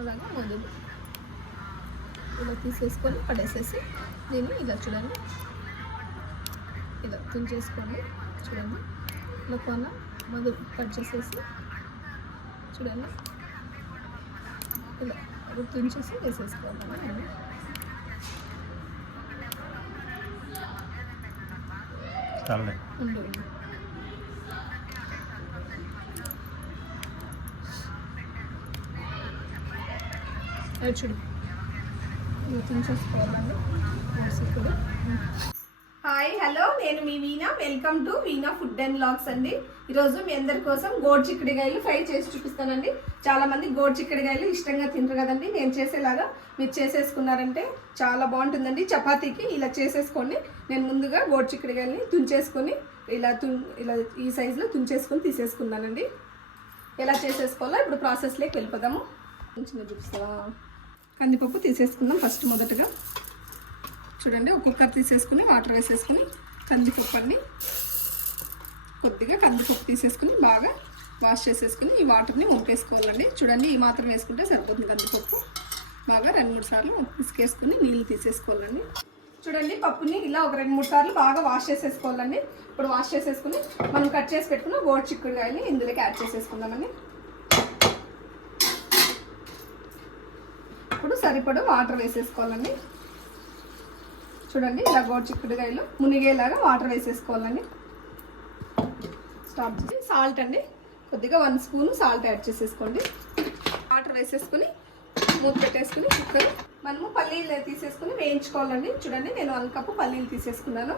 అలాగే మొదలు ఇలా తీసేసుకొని పడేసేసి దీన్ని ఇలా చూడండి, ఇలా తుంచేసుకోండి. చూడండి ఇలా కొన మొదలు కట్ చేసేసి చూడండి ఇలా తుంచేసి వేసేసుకోవాలి. ఉండు చూడు తుంచేసుకోవాలండి. ఇప్పుడు హాయ్ హలో, నేను మీ Veena. Welcome to Veena food and vlogs అండి. ఈరోజు మీ అందరి కోసం గోడు చిక్కుడుకాయలు ఫ్రై చేసి చూపిస్తానండి. చాలా మంది గోడు చిక్కుడుకాయలు ఇష్టంగా తింటారు కదండి. నేను చేసేలాగా మీరు చేసేసుకున్నారంటే చాలా బాగుంటుందండి. చపాతీకి ఇలా చేసేసుకోండి. నేను ముందుగా గోడు చిక్కుడుకాయలని తుంచేసుకొని ఇలా ఈ సైజులో తుంచేసుకొని తీసేసుకున్నానండి. ఎలా చేసేసుకోవాలో ఇప్పుడు ప్రాసెస్లోకి వెళ్ళిపోదాము. చిన్న చూపిస్తావా? కందిపప్పు తీసేసుకుందాం. ఫస్ట్ మొదటగా చూడండి, ఒక కుక్కర్ తీసేసుకుని వాటర్ వేసేసుకుని కందిపప్పుని కొద్దిగా కందిపప్పు తీసేసుకుని బాగా వాష్ చేసేసుకుని ఈ వాటర్ని వంపేసుకోవాలండి. చూడండి, ఈ మాత్రం వేసుకుంటే సరిపోతుంది. కందిపప్పు బాగా 2-3 సార్లు పిసికేసుకుని నీళ్ళు తీసేసుకోవాలండి. చూడండి, పప్పుని ఇలా ఒక 2-3 సార్లు బాగా వాష్ చేసేసుకోవాలండి. ఇప్పుడు వాష్ చేసేసుకుని మనం కట్ చేసి పెట్టుకున్న గోడు చిక్కుడుకాయని ఇందులోకి యాడ్ చేసేసుకుందామండి. ఇప్పుడు సరిపడా వాటర్ వేసేసుకోవాలండి. చూడండి, ఇలా గోడు చిక్కుడుకాయలు మునిగేలాగా వాటర్ వేసేసుకోవాలండి. స్టాప్ చేసి సాల్ట్ అండి, కొద్దిగా 1 స్పూన్ సాల్ట్ యాడ్ చేసేసుకోండి. వాటర్ వేసేసుకుని మూత పెట్టేసుకుని కుక్కర్ మనము పల్లీలు తీసేసుకుని వేయించుకోవాలండి. చూడండి, నేను 1 కప్పు పల్లీలు తీసేసుకున్నాను.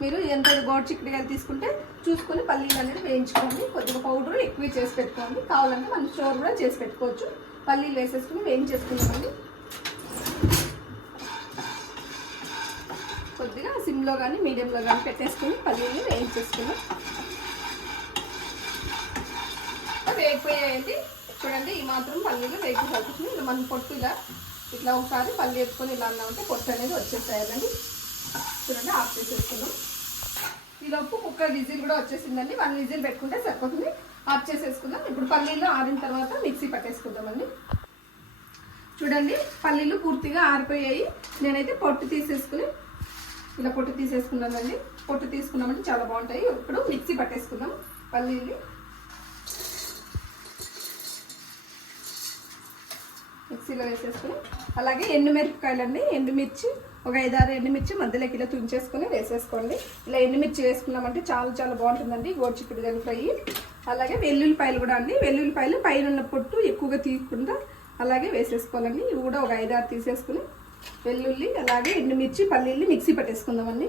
మీరు ఎంత గోడు చిక్కుడుకాయలు తీసుకుంటే చూసుకొని పల్లీలు అనేది వేయించుకోండి. కొద్దిగా పౌడర్ ఎక్కువ చేసి పెట్టుకోండి. కావాలంటే మనం స్టోర్ కూడా చేసి పెట్టుకోవచ్చు. పల్లీలు వేసేసుకుని వేయించేసుకున్నామండి. కొద్దిగా సిమ్లో కానీ మీడియంలో కానీ పెట్టేసుకుని పల్లీలు వేయించేసుకున్నాం. వేగిపోయాయండి. చూడండి, ఈ మాత్రం పల్లీలు వేగి సరిపోతుంది. ఇలా మన పొట్టు ఇట్లా ఒకసారి పల్లి వేసుకొని ఇలా అన్నామంటే పొట్టు అనేది వచ్చేస్తాయండి. చూడండి, ఆఫ్ చేసేసుకున్నాం. ఈలోపు కుక్కర్ విజిల్ కూడా వచ్చేసిందండి. 1 విజిల్ పెట్టుకుంటే సరిపోతుంది. ఆఫ్ చేసేసుకుందాం. ఇప్పుడు పల్లీలు ఆరిన తర్వాత మిక్సీ పట్టేసుకుందామండి. చూడండి, పల్లీలు పూర్తిగా ఆరిపోయాయి. నేనైతే పొట్టు తీసేసుకుని ఇలా పొట్టు తీసేసుకున్నానండి. పొట్టు తీసుకున్నామంటే చాలా బాగుంటాయి. ఇప్పుడు మిక్సీ పట్టేసుకుందాం పల్లీలు. మిక్సీలో వేసేసుకుని అలాగే ఎండుమిరపకాయలండి, ఎండుమిర్చి ఒక 5-6 ఎండుమిర్చి మధ్యలోకి ఇలా తుంచేసుకొని వేసేసుకోండి. ఇలా ఎండుమిర్చి వేసుకున్నామంటే చాలా బాగుంటుందండి గోడు చిక్కుడుకాయలు ఫ్రై. అలాగే వెల్లుల్లిపాయలు కూడా అండి, వెల్లుల్లిపాయలు పైన ఉన్న పొట్టు ఎక్కువగా తీయకుండా అలాగే వేసేసుకోవాలండి. ఇవి కూడా ఒక 5-6 తీసేసుకుని వెల్లుల్లి అలాగే ఎండుమిర్చి పల్లీలు మిక్సీ పట్టేసుకుందామండి.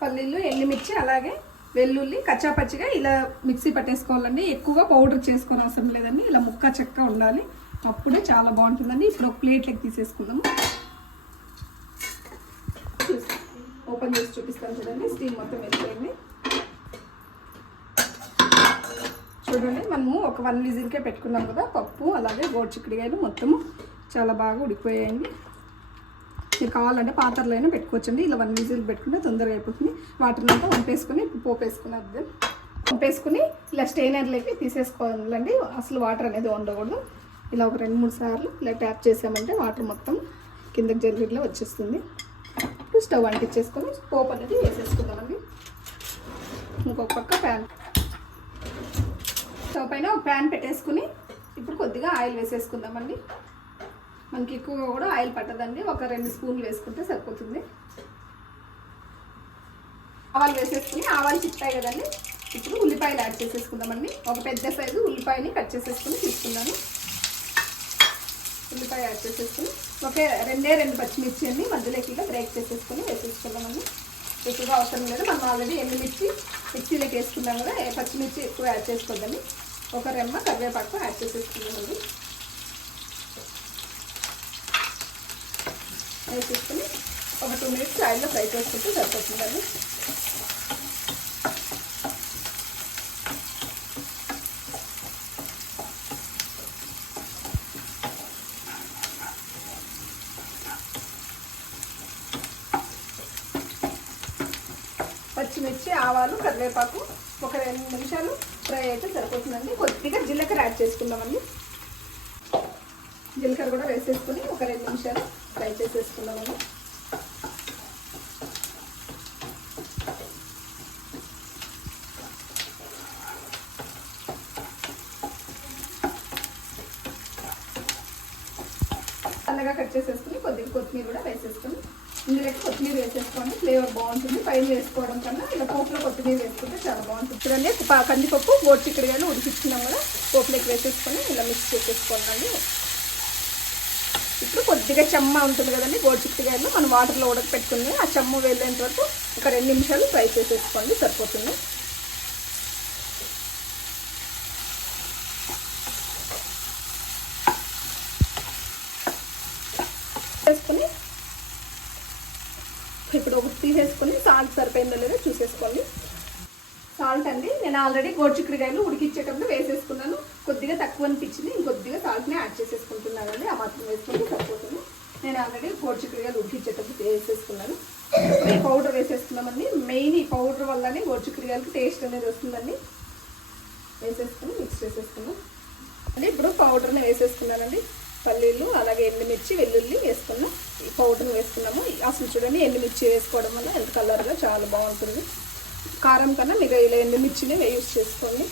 పల్లీలు ఎండుమిర్చి అలాగే వెల్లుల్లి కచ్చాపచ్చిగా ఇలా మిక్సీ పట్టేసుకోవాలండి. ఎక్కువగా పౌడర్ చేసుకొని అవసరం లేదండి. ఇలా ముక్క చెక్క ఉండాలి, అప్పుడే చాలా బాగుంటుందండి. ఇప్పుడు ఒక ప్లేట్లోకి తీసేసుకుందాము. ఓపెన్ చేసి చూపిస్తాను. చూడండి, స్టీమ్ మొత్తం వెళ్ళిపోయింది. చూడండి, మనము ఒక 1 విజిల్కే పెట్టుకున్నాం కదా పప్పు అలాగే గోడు చిక్కుడుకాయలు మొత్తము చాలా బాగా ఉడికిపోయాయండి. మీరు కావాలంటే పాత్రలో అయినా పెట్టుకోవచ్చండి. ఇలా 1 విజిల్ పెట్టుకుంటే తొందరగా అయిపోతుంది. వాటర్ అంతా వంపేసుకుని పోపు వేసుకుని అర్థం వంపేసుకుని ఇలా స్టెయినర్లోకి తీసేసుకోవాలండి. అసలు వాటర్ అనేది ఉండకూడదు. ఇలా ఒక 2-3 సార్లు ఇలా ట్యాప్ చేసామంటే వాటర్ మొత్తం కిందకి జరిగిలో వచ్చేస్తుంది. ఇప్పుడు స్టవ్ అంటించేసుకొని పోపు అనేది వేసేసుకుందామండి. ఇంకొక పక్క స్టవ్ పైన ఒక ప్యాన్ పెట్టేసుకుని ఇప్పుడు కొద్దిగా ఆయిల్ వేసేసుకుందామండి. మనకి ఎక్కువగా కూడా ఆయిల్ పట్టదండి, ఒక 2 స్పూన్లు వేసుకుంటే సరిపోతుంది. ఆవాలు వేసేసుకుని ఆవాలు చిట్టాయి కదండి. ఇప్పుడు ఉల్లిపాయలు యాడ్ చేసేసుకుందామండి. ఒక పెద్ద సైజు ఉల్లిపాయని కట్ చేసేసుకుని తీసుకున్నాను. ఉల్లిపాయ యాడ్ చేసేసుకుని ఒక 2 పచ్చిమిర్చి అండి మధ్యలోకి ఇలా బ్రేక్ చేసేసుకొని వేసేసుకుందామండి. ఎక్కువగా అవసరం లేదు, మనం ఆల్రెడీ ఎండుమిర్చి మిక్సీలోకి వేసుకున్నాం కదా. పచ్చిమిర్చి ఎక్కువ యాడ్ చేసుకోవద్దండి. ఒక రెమ్మ కరివేపాకు యాడ్ చేసేసుకున్నామండి. వేసేసుకుని ఒక 2 మినిట్స్ ఆయిల్లో ఫ్రై చేసుకుంటే సరిపోతుందండి. పచ్చిమిర్చి ఆవాలు కరివేపాకు ఒక 2 నిమిషాలు ఫ్రై అయితే సరిపోతుందండి. కొద్దిగా జీలకర్ర యాడ్ చేసుకుందామండి. జీలకర్ర కూడా వేసేసుకొని ఒక 2 నిమిషాలు ఫ్రై చేసేసుకుందామండి. సన్నగా కట్ చేసేసుకుని కొద్దిగా కొత్తిమీర కూడా వేసేసుకుని ఇందులోకి కొత్తిమీర వేసేసుకోండి. ఫ్లేవర్ బాగుంటుంది. పైన వేసుకోవడం కన్నా ఇలా పోపులో కొత్తిమీర వేసుకుంటే చాలా బాగుంటుంది. చూడండి కందిపప్పు గోడు చిక్కుడుగాయలు ఉడికించుకున్నాం కూడా పోపులోకి వేసేసుకొని ఇలా మిక్స్ చేసేసుకోండి. ఇప్పుడు కొద్దిగా చెమ్మ ఉంటుంది కదండి గోడు చిక్కుడుగాయలు మనం వాటర్లో ఉడకపెట్టుకుని ఆ చెమ్మ వెళ్ళేంత వరకు ఒక 2 నిమిషాలు ఫ్రై చేసేసుకోండి, సరిపోతుంది. వేసుకొని ఇప్పుడు ఒకటి తీసేసుకొని సాల్ట్ సరిపోయిందో లేదో చూసేసుకోండి. సాల్ట్ అండి నేను ఆల్రెడీ గోడు చిక్కుడుకాయలు ఉడికించేటప్పుడు వేసేసుకున్నాను. కొద్దిగా తక్కువ అనిపించింది, ఇంకొద్దిగా సాల్ట్ని యాడ్ చేసేసుకుంటున్నానండి. ఆ మాత్రం వేసుకుంటే సరిపోతుంది. నేను ఆల్రెడీ గోడు చిక్కుడుకాయలు ఉడికించేటప్పుడు వేసేసుకున్నాను. ఈ పౌడర్ వేసేసుకున్నామండి. మెయిన్ ఈ పౌడర్ వల్లనే గోడు చిక్కుడుకాయలకి టేస్ట్ అనేది వస్తుందండి. వేసేసుకుని మిక్స్ చేసేసుకున్నాం అండి. ఇప్పుడు పౌడర్ని వేసేసుకున్నానండి. పల్లీలు అలాగే ఎండుమిర్చి వెల్లుల్లి వేసుకున్నాం. ఈ పౌడర్ని వేసుకున్నాము. అసలు చూడండి ఎండుమిర్చి వేసుకోవడం వల్ల ఎంత కలర్గా చాలా బాగుంటుంది. కారం కన్నా మీరు ఇలా ఎండుమిర్చిని యూస్ చేసుకోండి.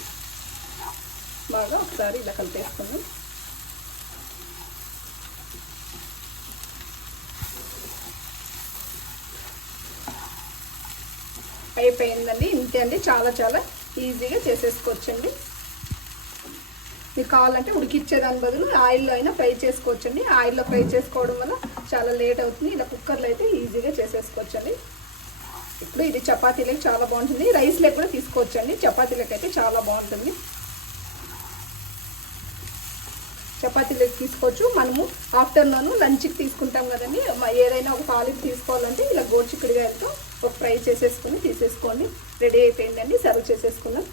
బాగా ఒకసారి ఇలా కలిపేసుకున్నాం. అయిపోయిందండి. ఇంతే అండి, చాలా చాలా ఈజీగా చేసేసుకోవచ్చండి. మీకు కావాలంటే ఉడికిచ్చేదాని బదులు ఆయిల్లో అయినా ఫ్రై చేసుకోవచ్చండి. ఆయిల్లో ఫ్రై చేసుకోవడం వల్ల చాలా లేట్ అవుతుంది. ఇలా కుక్కర్లో అయితే ఈజీగా చేసేసుకోవచ్చండి. ఇప్పుడు ఇది చపాతీలకు చాలా బాగుంటుంది. రైస్లోకి కూడా తీసుకోవచ్చండి. చపాతీలకు అయితే చాలా బాగుంటుంది. చపాతీలకు తీసుకోవచ్చు. మనము ఆఫ్టర్నూన్ లంచ్కి తీసుకుంటాం కదండి. ఏదైనా ఒక తాలింపు తీసుకోవాలంటే ఇలా గోడు చిక్కుడుకాయలతో ఒక ఫ్రై చేసేసుకొని తీసేసుకోండి. రెడీ అయిపోయిందండి. సర్వ్ చేసేసుకుందాం.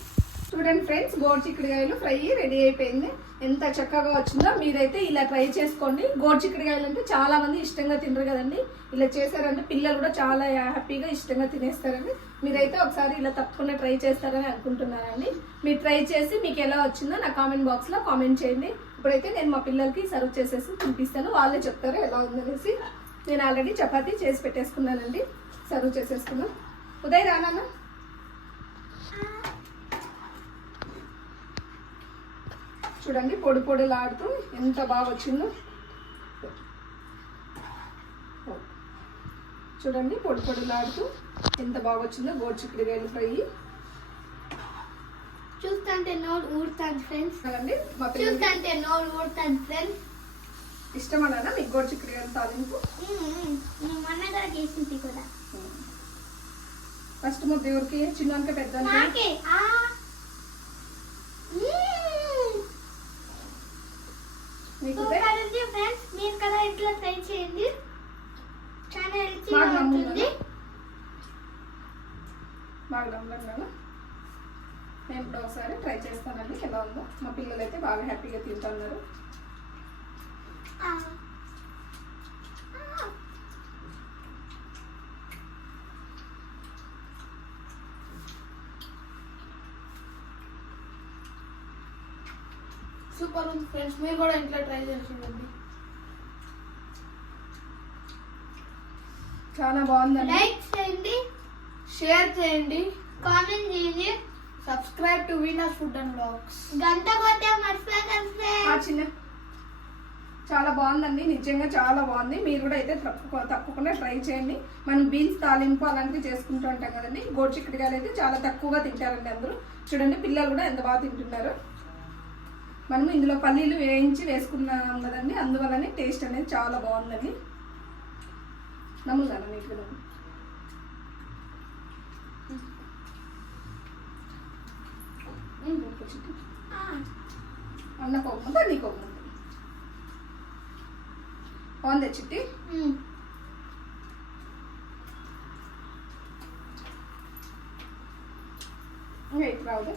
చూడండి ఫ్రెండ్స్, గోడు చిక్కుడుకాయలు ఫ్రై రెడీ అయిపోయింది. ఎంత చక్కగా వచ్చిందో మీరైతే ఇలా ట్రై చేసుకోండి. గోడు చిక్కుడుకాయలు అంటే చాలా మంది ఇష్టంగా తినరు కదండి. ఇలా చేశారంటే పిల్లలు కూడా చాలా హ్యాపీగా ఇష్టంగా తినేస్తారండి. మీరైతే ఒకసారి ఇలా తప్పకుండా ట్రై చేస్తారని అనుకుంటున్నానండి. మీరు ట్రై చేసి మీకు ఎలా వచ్చిందో నా కామెంట్ బాక్స్లో కామెంట్ చేయండి. ఇప్పుడైతే నేను మా పిల్లలకి సర్వ్ చేసేసి తినిపిస్తాను. వాళ్ళే చెప్తారు ఎలా ఉందనేసి. నేను ఆల్రెడీ చపాతీ చేసి పెట్టేసుకున్నానండి. సర్వ్ చేసేసుకున్నాను. ఉదయ్ రానా చూడండి, పొడి పొడిలాడుతూ ఎంత బాగా వచ్చిందో చూడండి. పొడి పొడిలాడుతూ ఎంత బాగా వచ్చిందో గోడు చిక్కుడుకాయలు ఫ్రై. చూస్తుంటే నోరు ఊరుతాను ఫ్రెండ్స్. కదండి మా చూస్తుంటే నోరు ఊరుతాను ఫ్రెండ్స్. ఇష్టమన్నా మీకు గోడు చిక్కుడుకాయలు తాలింపు? మొన్న కూడా చేసింది కూడా. ఫస్ట్ మా దేవుడికి చిన్నక పెద్ద ఫ్రెండ్స్. మీరు కదా ఇట్లా ట్రై చేయండి. చాలా హెల్తీగా ఉంటుంది. బాగా నమ్మలేదు. నేను ఇప్పుడు ఒకసారి ట్రై చేస్తానండి ఎలా ఉందో. మా పిల్లలు అయితే బాగా హ్యాపీగా తింటున్నారు. సూపర్ ఉంది ఫ్రెండ్స్. మీరు కూడా ఇంట్లో ట్రై చేయండి. చాలా బాగుందండి. లైక్ చేయండి, షేర్ చేయండి, కామెంట్ చేయండి, subscribe to Venus food and vlogs. గంట కొట్టే మర్చిపోకండి. చిన్న చాలా బాగుందండి. నిజంగా చాలా బాగుంది. మీరు కూడా అయితే తప్పకుండా ట్రై చేయండి. మనం బీన్స్ తాలింపు అలాంటివి చేసుకుంటూ ఉంటాం కదండి. గోడు చిక్కుడుకాయలు అయితే చాలా తక్కువగా తింటారండి అందరూ. చూడండి పిల్లలు కూడా ఎంత బాగా తింటున్నారు. మనం ఇందులో పల్లీలు వేయించి వేసుకున్నాం కదండి, అందువల్లనే టేస్ట్ అనేది చాలా బాగుందండి. నమ్ముతాను మీకు అన్న కోపం నీ కోపం బాగుంది చిట్టి. ఇంకా ఇప్పుడు రావద్దు.